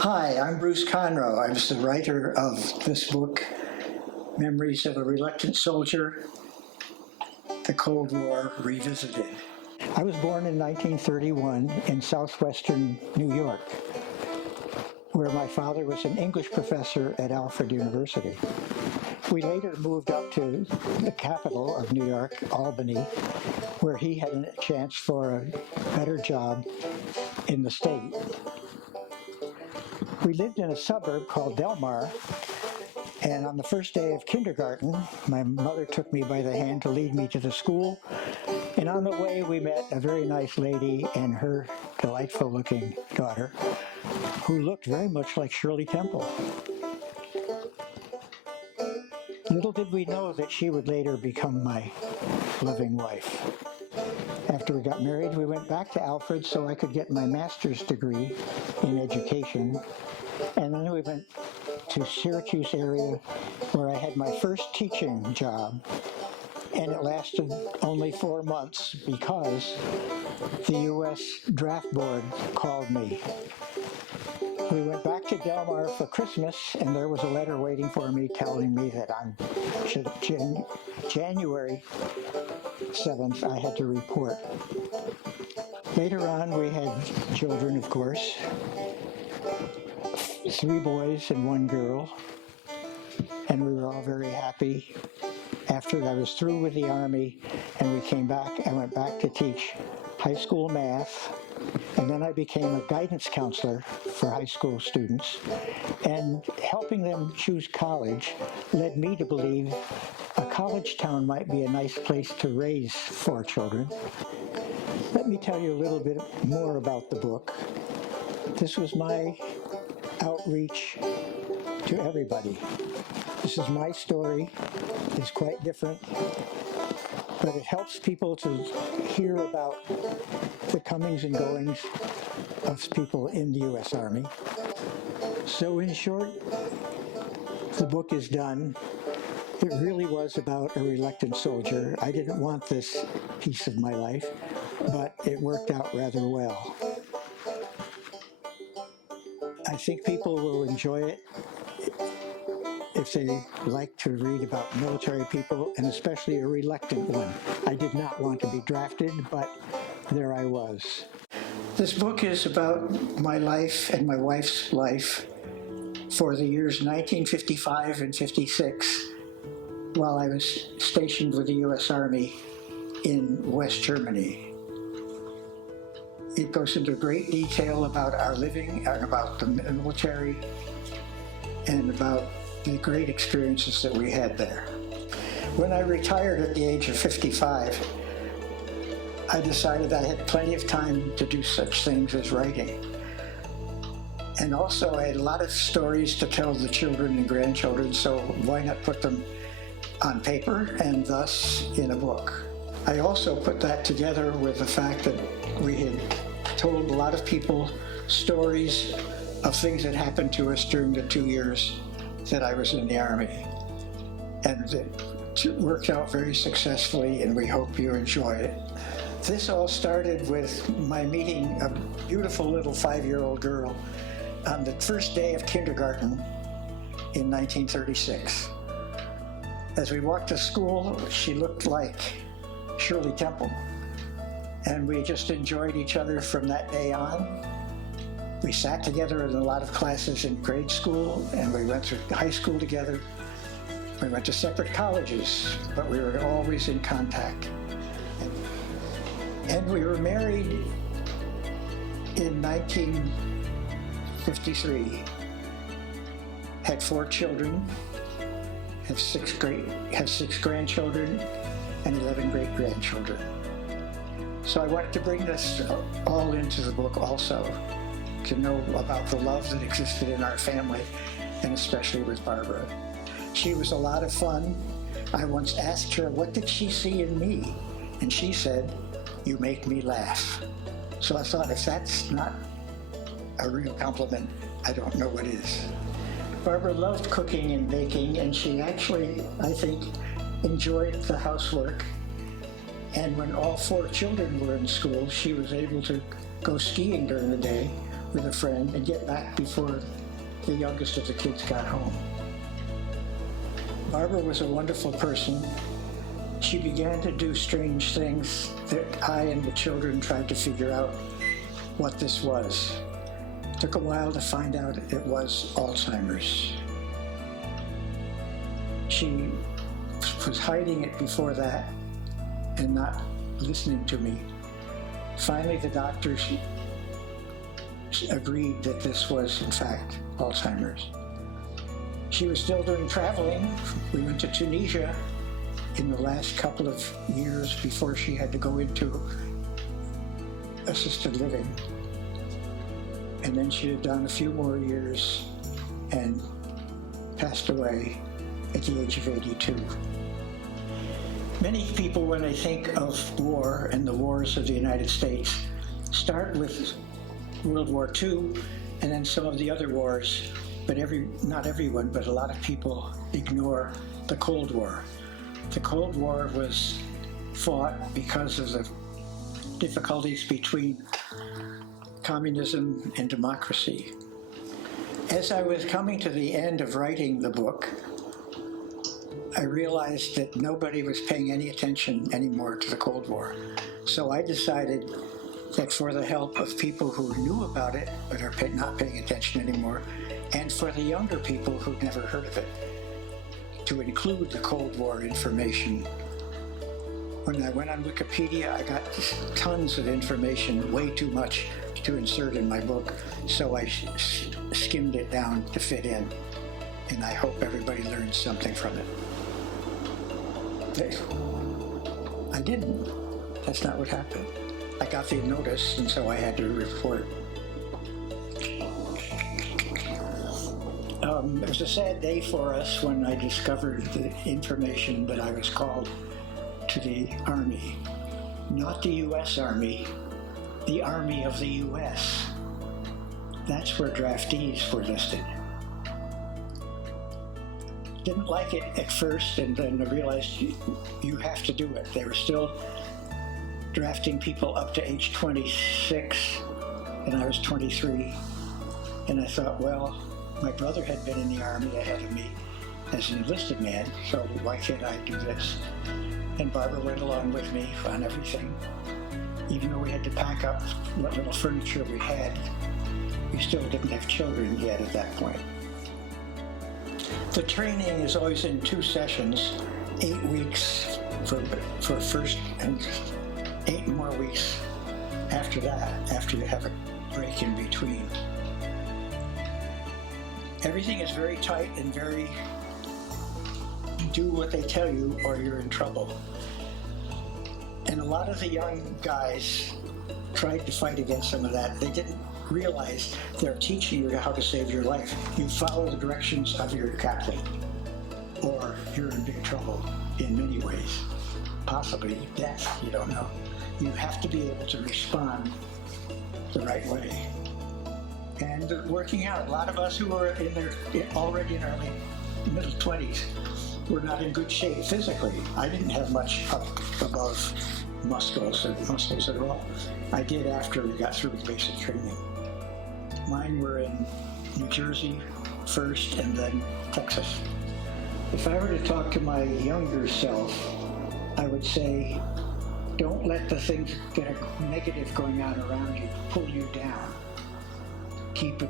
Hi, I'm Bruce Conroe. I was the writer of this book, Memories of a Reluctant Soldier, The Cold War Revisited. I was born in 1931 in southwestern New York, where my father was an English professor at Alfred University. We later moved up to the capital of New York, Albany, where he had a chance for a better job in the state. We lived in a suburb called Delmar, and on the first day of kindergarten, my mother took me by the hand to lead me to the school, and on the way we met a very nice lady and her delightful-looking daughter, who looked very much like Shirley Temple. Little did we know that she would later become my loving wife. After we got married, we went back to Alfred so I could get my master's degree in education. And then we went to Syracuse area where I had my first teaching job. And it lasted only 4 months because the U.S. Draft Board called me. We went back to Delmar for Christmas, and there was a letter waiting for me telling me that on January 7th, I had to report. Later on, we had children, of course, 3 boys and 1 girl, and we were all very happy. After I was through with the Army and we came back, I went back to teach high school math, and then I became a guidance counselor for high school students, and helping them choose college led me to believe a college town might be a nice place to raise 4 children. Let me tell you a little bit more about the book. This was my outreach to everybody. This is my story. It's quite different, but it helps people to hear about the comings and goings of people in the U.S. Army. So in short, the book is done. It really was about a reluctant soldier. I didn't want this piece of my life, but it worked out rather well. I think people will enjoy it if they like to read about military people, and especially a reluctant one. I did not want to be drafted, but there I was. This book is about my life and my wife's life for the years 1955 and 56, while I was stationed with the U.S. Army in West Germany. It goes into great detail about our living and about the military and about the great experiences that we had there. When I retired at the age of 55, I decided I had plenty of time to do such things as writing. And also I had a lot of stories to tell the children and grandchildren, so why not put them on paper and thus in a book. I also put that together with the fact that we had told a lot of people stories of things that happened to us during the 2 years that I was in the Army. And it worked out very successfully, and we hope you enjoy it. This all started with my meeting a beautiful little 5-year-old girl on the first day of kindergarten in 1936. As we walked to school, she looked like Shirley Temple, and we just enjoyed each other from that day on. We sat together in a lot of classes in grade school, and we went through high school together. We went to separate colleges, but we were always in contact. And we were married in 1953, had 4 children, have 6 grandchildren, and 11 great-grandchildren. So I wanted to bring this all into the book also, to know about the love that existed in our family, and especially with Barbara. She was a lot of fun. I once asked her, what did she see in me? And she said, you make me laugh. So I thought, if that's not a real compliment, I don't know what is. Barbara loved cooking and baking, and she actually, I think, enjoyed the housework. And when all 4 children were in school, she was able to go skiing during the day with a friend and get back before the youngest of the kids got home. Barbara was a wonderful person. She began to do strange things that I and the children tried to figure out what this was. It took a while to find out it was Alzheimer's. She was hiding it before that and not listening to me. Finally, the doctors agreed that this was, in fact, Alzheimer's. She was still doing traveling. We went to Tunisia in the last couple of years before she had to go into assisted living. And then she had done a few more years and passed away at the age of 82. Many people, when they think of war and the wars of the United States, start with World War II and then some of the other wars, but not everyone, but a lot of people ignore the Cold War. The Cold War was fought because of the difficulties between communism and democracy. As I was coming to the end of writing the book, I realized that nobody was paying any attention anymore to the Cold War. So I decided that for the help of people who knew about it but are not paying attention anymore, and for the younger people who'd never heard of it, to include the Cold War information. When I went on Wikipedia, I got tons of information, way too much to insert in my book, so I skimmed it down to fit in, and I hope everybody learns something from it. I didn't. That's not what happened. I got the notice, and so I had to report. It was a sad day for us when I discovered the information that I was called to the Army. Not the U.S. Army, the Army of the U.S. That's where draftees were listed. Didn't like it at first, and then I realized you have to do it. They were still drafting people up to age 26, and I was 23. And I thought, well, my brother had been in the Army ahead of me as an enlisted man, so why can't I do this? And Barbara went along with me on everything. Even though we had to pack up what little furniture we had, we still didn't have children yet at that point. The training is always in 2 sessions, 8 weeks for first and 8 more weeks after that, after you have a break in between. Everything is very tight and very do what they tell you or you're in trouble. And a lot of the young guys tried to fight against some of that. They didn't realize they're teaching you how to save your life. You follow the directions of your captain, or you're in big trouble in many ways. Possibly death, you don't know. You have to be able to respond the right way. And working out, a lot of us who were already in our middle 20s were not in good shape physically. I didn't have much up above muscles at all. I did after we got through basic training. Mine were in New Jersey first and then Texas. If I were to talk to my younger self, I would say, don't let the things that are negative going on around you pull you down. Keep a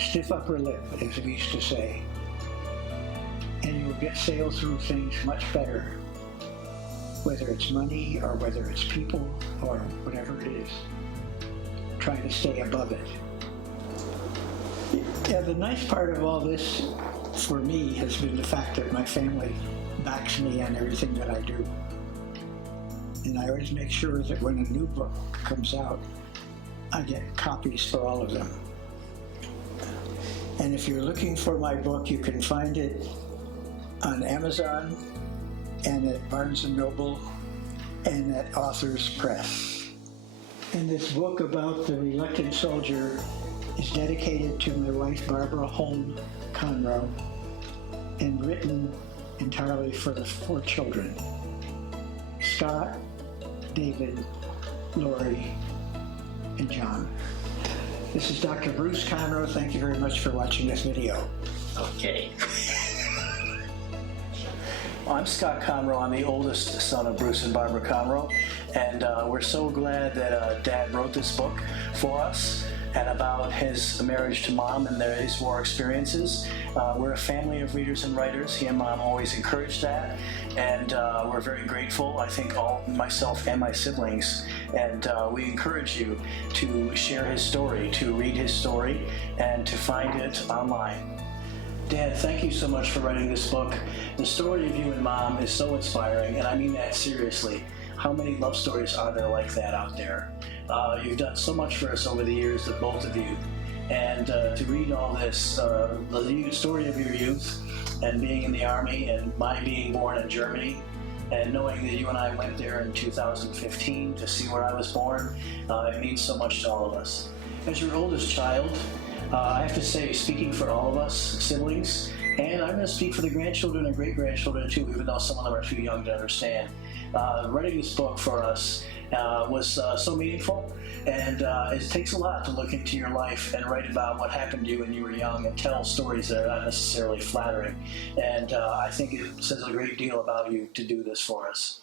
stiff upper lip, as we used to say, and you'll sail through things much better, whether it's money or whether it's people or whatever it is. Try to stay above it. Yeah, the nice part of all this for me has been the fact that my family backs me on everything that I do. And I always make sure that when a new book comes out, I get copies for all of them. And if you're looking for my book, you can find it on Amazon and at Barnes & Noble and at Authors Press. And this book about the reluctant soldier is dedicated to my wife, Barbara Holm Conroe, and written entirely for the 4 children, Scott, David, Lori, and John. This is Dr. Bruce Conroe. Thank you very much for watching this video. Okay. I'm Scott Conroe. I'm the oldest son of Bruce and Barbara Conroe, and we're so glad that Dad wrote this book for us and about his marriage to Mom and his war experiences. We're a family of readers and writers. He and Mom always encouraged that, and we're very grateful, I think, myself and my siblings, and we encourage you to share his story, to read his story, and to find it online. Dad, thank you so much for writing this book. The story of you and Mom is so inspiring, and I mean that seriously. How many love stories are there like that out there? You've done so much for us over the years, the both of you. And to read all this, the story of your youth, and being in the Army, and my being born in Germany, and knowing that you and I went there in 2015 to see where I was born, it means so much to all of us. As your oldest child, I have to say, speaking for all of us siblings, and I'm going to speak for the grandchildren and great-grandchildren too, even though some of them are too young to understand. Writing this book for us was so meaningful, and it takes a lot to look into your life and write about what happened to you when you were young and tell stories that are not necessarily flattering. And I think it says a great deal about you to do this for us.